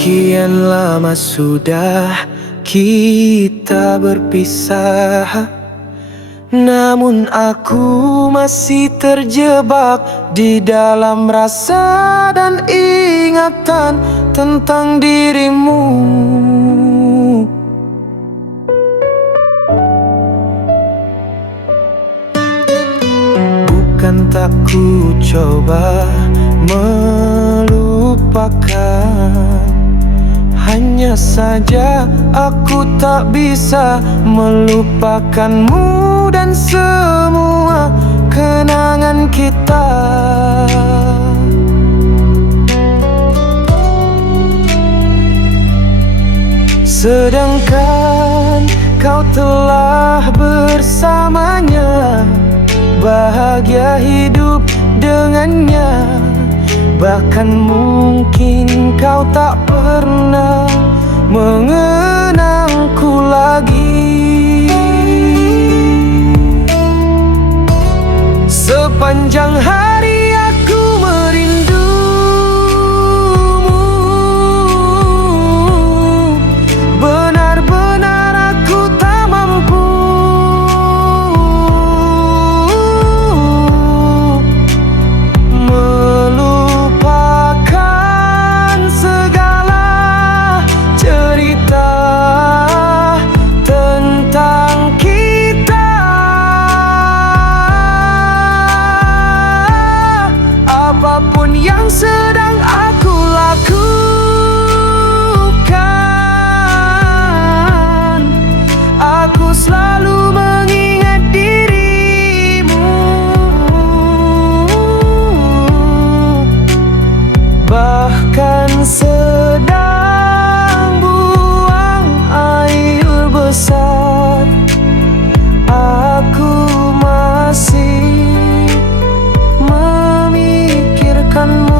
Sekian lama sudah kita berpisah, namun aku masih terjebak di dalam rasa dan ingatan tentang dirimu. Bukan tak ku coba melupakan, hanya saja aku tak bisa melupakanmu dan semua kenangan kita. Sedangkan kau telah bersamanya, bahagia hidup dengannya. Bahkan mungkin kau tak pernah mengenangku lagi. Sepanjang hari aku merindumu, benar-benar aku tak mampu melupakan segala cerita tentang kita. Apapun yang sedang aku lakukan, aku selalu mengingat dirimu. Bahkan sedang buang air besar, aku masih memikirkanmu.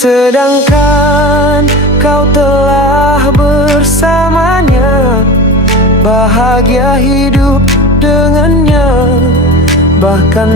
Sedangkan kau telah bersamanya, bahagia hidup dengannya. Bahkan